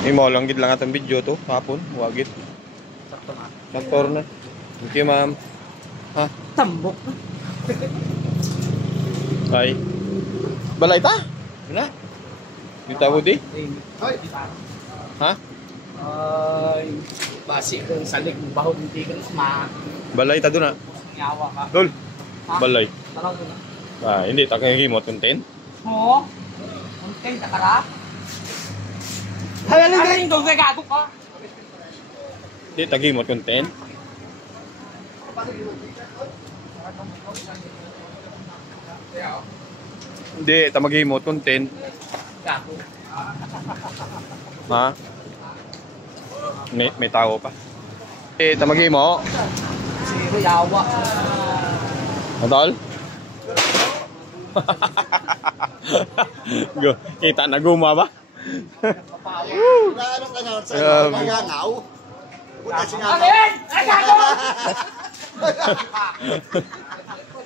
Imo lang gid lang atong video to hapon, wagit. Sakto na. Saktor na. Thank you, ma'am. Ha? Tambok. Ay. Balay ta? Na? Dita mo di? Ay. Ha? Ay. Basi kung salig mo bahog hindi ka na Balay ta doon na. yawa ka. Dol. Ha? Balay. Tanaw ko na. Ah, hindi ta kay gimot content. Oo. Konting takara. Halali ka rin doon kay gago ka. Hindi ta gimot content. Hindi ta maghimot content. Gago. Ha? May tao pa. Ta maghimo. Zero yawa. Adol? Go, kita na guma ba? Ano ka na sa nangangaw? Buta siya nga. Alin! Ay gago!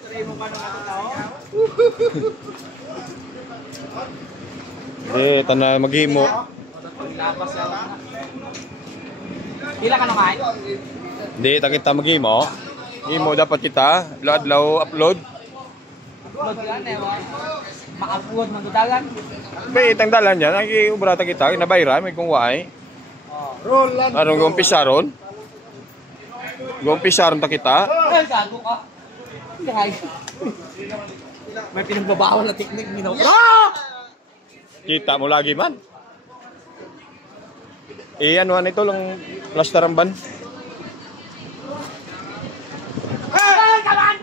Tuloy mo ba naman ito? Tana maghimo. Labas lang. Pila ka nung ay? Hindi ta kita maghimo. Himo dapat kita adlaw upload. Upload yan eh. Maka-upload ng dudagan. May itang dalan yan, ang iubrata kita, nabayra, may kung waay. Roll lang. Anong gumpisa ron? Gumpisa ron ta kita. Ay, gago ka. Ay. May pinagbabawal na teknik ni Bro! Kita mo lagi man. Ano ito lang plastaramban. Ay, kaman!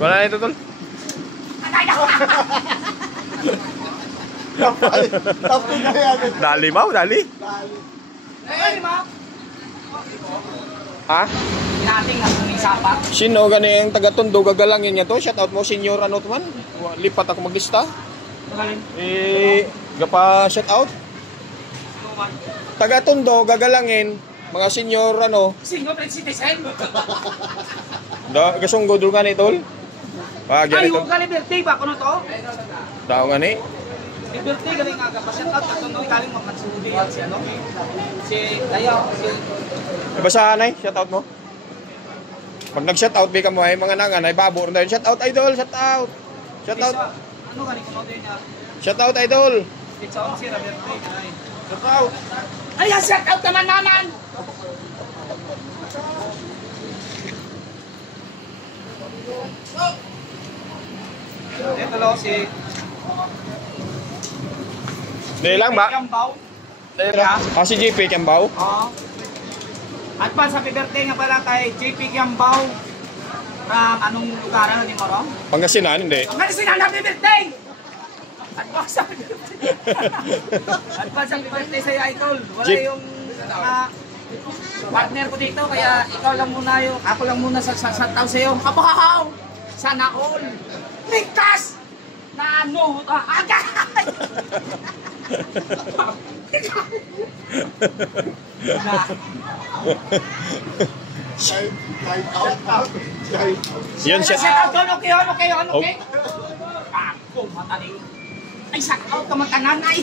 Wala na ito tol. Tapos na yan. Dali mau, dali. Ay, ma! Ha? Inating na kung isapa. Sino gani ang taga-Tondo gagalangin niya to? Shout out mo senior ano to man. Lipat ako maglista. Magaling. Gapa shout out. Taga-Tondo gagalangin mga senior ano. Single citizen. Gasunggo dul nga ni tol. Ay, Ganito. yung ka liberty ba? Kuno to? Tao nga ni. Liberty galing nga. Pasyat out. Katunoy galing makansudi yan si ano. Si Dayo. Si... Basahan ay, shout out mo. Pag nag-shout out, ka mo ay mga nanganay, babor na yun. Shout out idol, shout out. Shout out. Ano galing kuno din niya? Shout out idol. It's on si Liberty. Shout out. Ay, shout out naman naman! Ito lang si... Dahil lang ba? Kambaw. Dahil lang. Si JP Kambaw. Oo. At pa sa birthday nga pala kay JP Kambaw. Anong lugar na ni Morong? Pangasinan, hindi. Ang kasi na happy birthday! At pa sa At pa sa birthday sa'yo, Idol. Wala Jeep. yung partner ko dito, kaya ikaw lang muna yung, ako lang muna sa tao sa'yo. Kapahaw! Sana all! Ligtas! Na ano, agad! Yan siya. Shout out doon, okay. Ako, mataling. Ay, shout out ka matanan, ay!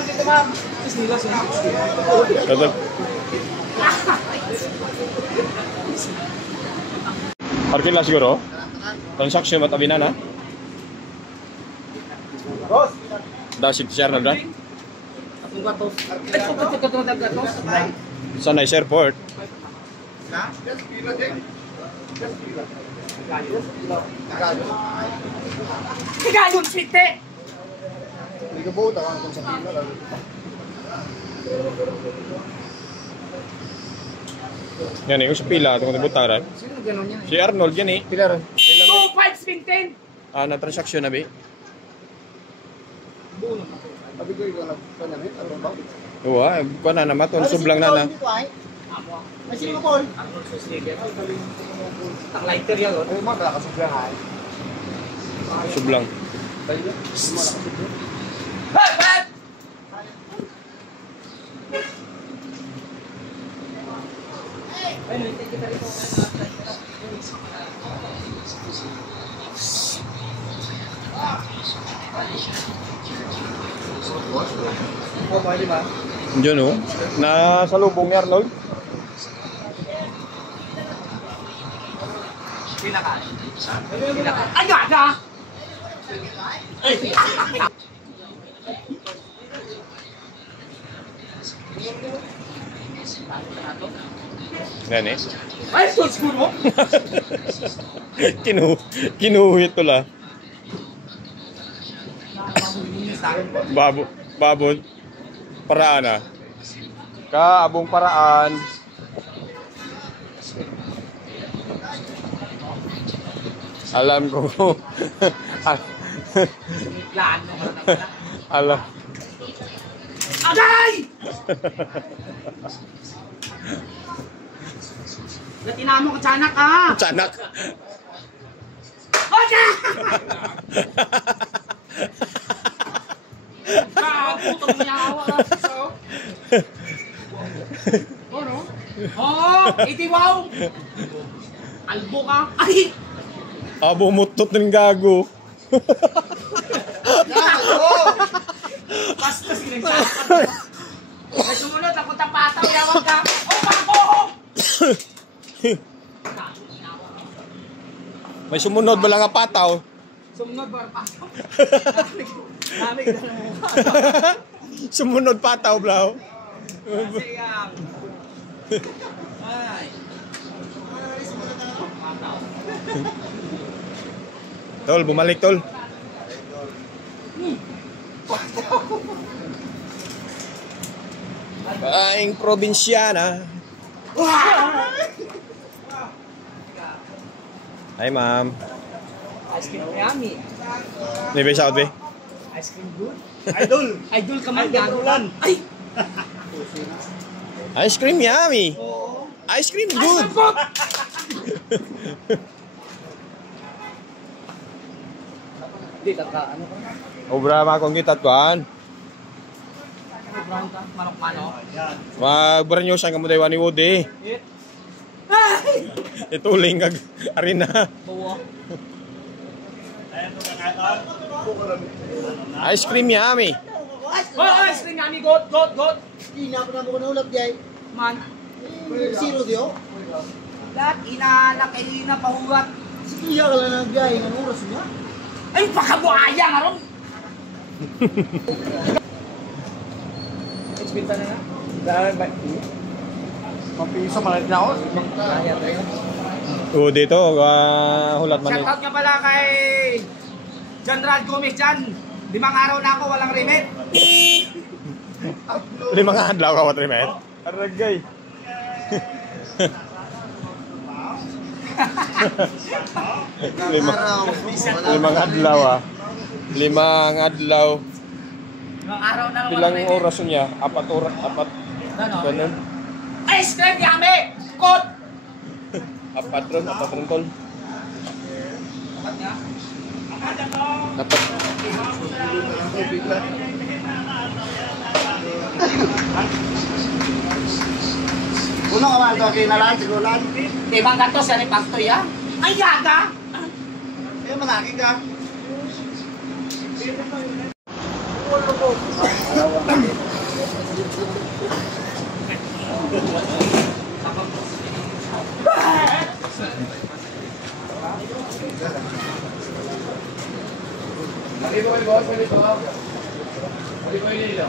Dito ma'am. Tapos nila siya. Tatag. Parking lang siguro. Transaction matabi na na. Boss. Dasig share na doon. Atong gatos. Ay, pagkatong gatos. Sa nice airport. Higayon, site! Hindi ka buta ka kung sa pila. Yan eh, sa pila itong nabutaran. Sino gano'n yan? Si Arnold yan eh. Pila rin. 2,500 spinten! Na transaction na ba? Sabi ko ikaw nagpanamit. Ano ba? Oo kuha na naman ito. Sublang na na. May sino ko? Ang lighter yan, oh. Ay, mga nakasublang ay. Sublang. Hey, hey! Oh, pwede ba? Diyan oh. Nasa lubong ni Arnold. Pinaka. Ay, gaga! Yan eh. Ay, sus mo! Kinuhit to la. Babon. Paraan ah. Kaabong paraan. Alam ko. Alam. Agay! Natinamo ka, tiyanak ka! Tiyanak. Oja! Putong niyawa ka. Ano? Oh, itiwaw! Albo ka! Ay! Abo mutot ng gago. Basta sinagsasabi. May sumunod, ako tapataw, yawag ka. Oh, bako! May sumunod ba lang ang pataw? Sumunod, barpataw. Dami ka na mukha. Sumunod pataw, blau. Kasi ay. Pataw. Tol, bumalik tol. Aing probinsyana. Hi, ma'am. Ice cream yummy. Nibay sa outbe? Ice cream good. Idol! Idol ka man, gagulan. Ay! Ice cream yummy. Ice cream good. Hindi, ano ka? Obra makong kita tuan. Brown ka? Manok-manok? Magbaranyosan ka mo daw ni Woody. Ay! Ituling kag arena. Bawa. Ice cream yummy. Oh, ice cream yummy, good. Hindi na ako na mo kunulap jay. Man. Zero diyo. Lahat, inanak, pahuwat. Sige ka lang ng jay. Ang oras niya. Ay, pakabuaya nga ron! Expita na na? Dahil ba? Mapiso malit na ako. Kaya tayo. O dito, hulat man. Shoutout nga pala kay General Gomez dyan. 5 araw na ako, walang remit. 5 adlaw ka watri met. Aragay. Limang adlaw ah. 5 adlaw. 5 araw na walang Pilang remit. oras niya? 4 oras, 4. Ano? Ganun. Ice cream yummy! Good! 4 ron, 4 ron tol. Dapat nga? 4. Uno ka man ito, kinalaan, sigulan. Ibang gatos yan yung paktoy ha? Ay, yaga! Eh, malaki ka. Halika kayo, boss. Halika. Halika kayo,